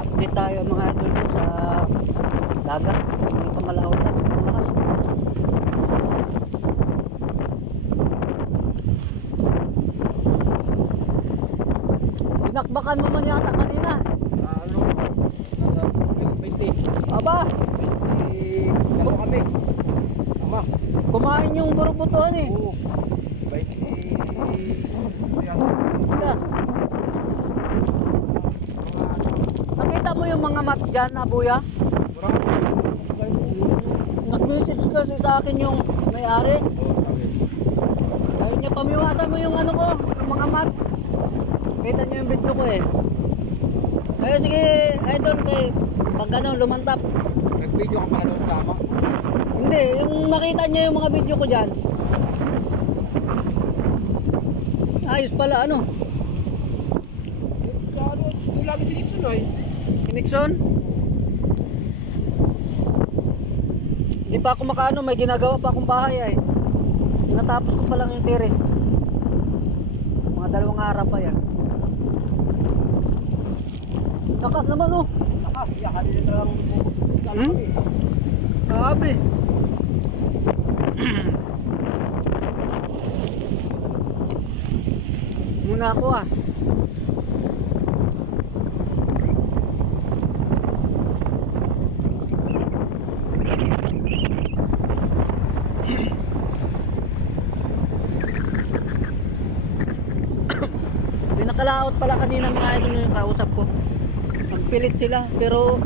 Update tayo mga idol sa dagat. Hindi pa malawak na, sobrang lakas. Binakbakan mo man yata kanina. Ano? 20. Aba, 20. Ano kami? Tama. kumain yung buruk-butuhan eh. Oo. 20. Ayan. Yeah. Nakita mo yung mga mat dyan, Abuya? Marami. Nag-message kasi sa akin yung may-ari. Oo, kami. Ayaw niya pamiwasan mo yung ano ko, yung mga mat. Kita niyo yung video ko eh. Ayun sige, idol kay pag ano, lumantap. Nag-video ka pala doon sama. Hindi, yung nakita niya yung mga video ko dyan. Ayos pala ano. Sa ano? Yung lagi si Nixon ay. Nixon? Hindi pa ako makaano, may ginagawa pa akong bahay ay. Natapos ko pa lang yung terrace. Mga 2 araw pa yan. Lakas naman oh. Lakas. Iya, kanina na lang. Hmm? Sabi. Muna ako ah. Pinakalaot pala kanina mga idol yung kausap ko. Nagpilit sila pero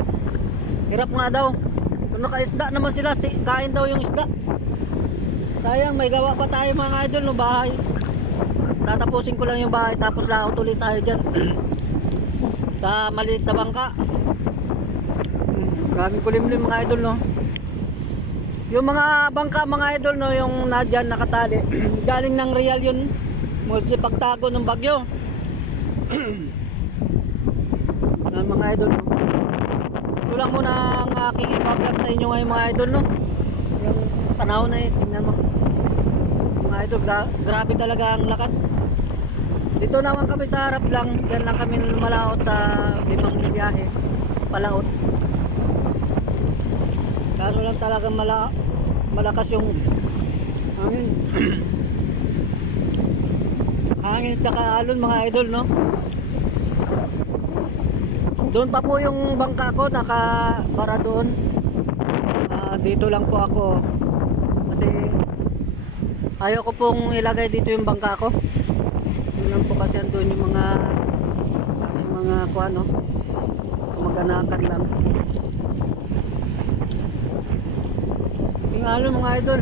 hirap nga daw. Kung nakaisda naman sila, kain daw yung isda. Sayang, may gawa pa tayo mga idol no bahay. Tatapusin ko lang yung bahay tapos laot ulit tayo dyan. Sa maliit na bangka. Maraming kulimlim mga idol no. Yung mga bangka mga idol no, yung nadyan nakatali. Galing ng Real yun. Mostly pagtago ng bagyo. Mga idol no. Ito lang muna ang aking ipa-vlog sa inyo ngayon mga idol no. Yung panahon na tingnan mo mga idol, grabe talaga ang lakas. Dito naman kami sa harap lang, dyan lang kami lumalaot sa 5 biyahe palaot. Kaso lang talaga malakas yung hangin. Hangin tsaka alon mga idol no. Doon pa po yung bangka ko, nakabara doon. Dito lang po ako. Kasi ayaw ko pong ilagay dito yung bangka ko. Yun lang po kasi andun yung mga kuano, mag-anakan lang. Yung alon mga idol.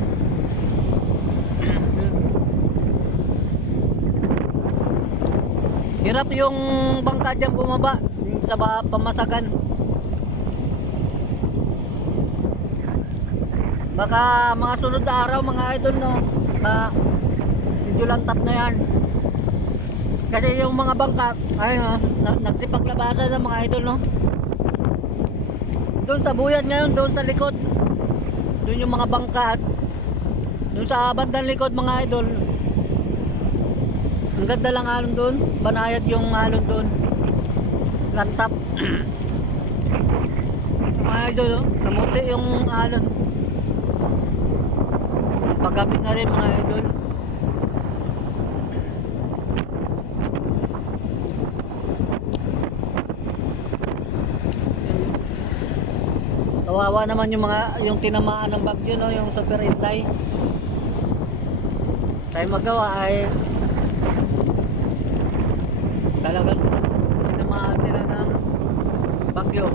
Hirap yung bangka dyan bumaba sa pamasagan. Baka mga sunod na araw mga idol no, medyo lantap na yan. Kasi yung mga bangka ay nagsipaglabasan na mga idol no. Doon sa buyat ngayon, doon sa likod, doon yung mga bangka at doon sa bandang likod mga idol. Ang ganda lang alon doon, banayad yung alon doon, lantap. Mga idol, kamuti yung alon. Paggabi na rin mga idol. Kawawa naman yung tinamaan ng bagyo no, yung Super Inday. Tayo magawa ay talagang tinamaan sila ng bagyo.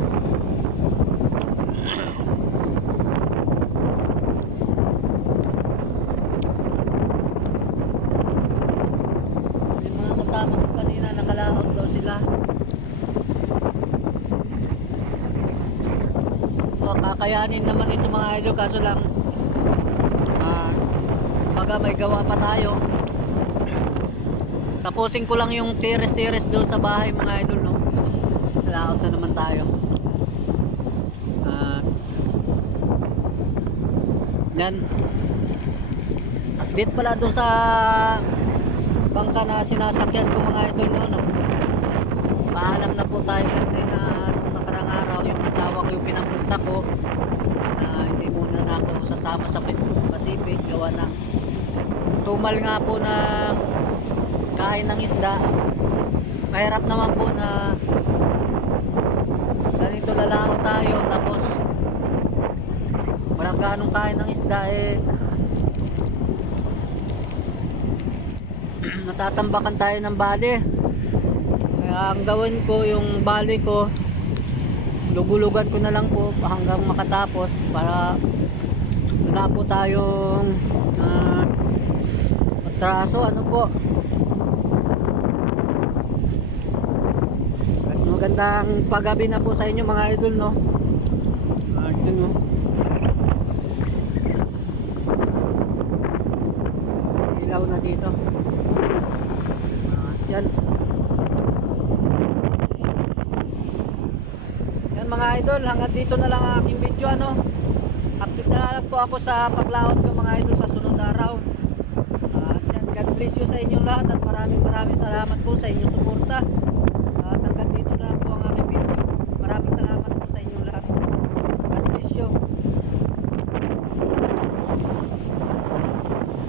Yung mga kasama ko kanina nakalaot daw sila. So, kakayanin naman ito mga idol, kaso lang baga may gawa pa tayo. Tapusin ko lang yung terrace doon sa bahay mga idol no. Laot na naman tayo. Yan. At Dito pala doon sa bangka na sinasakyan ko mga idol no. Paalam na po tayo kasi na nung nakarang araw yung asawa ko yung pinapunta ko na hindi muna na ako sasama sa Pacific gawa ng tumal nga po na kain ng isda. Mahirap naman po na ganito lalao tayo tapos walang ganong kain ng isda natatambakan tayo ng bali. Kaya ang gawin ko yung bali ko lugulugan ko na lang po hanggang makatapos para wala po tayong atraso ano po. Magandang paggabi na po sa inyo mga idol no. Ito no. Ilaw na dito. Yan. Yan mga idol, hanggang dito na lang ang aking video ano. Update na lang po ako sa paglaot ko mga idol sa sunod araw. Yan, God bless you sa inyong lahat at maraming salamat po sa inyong suporta.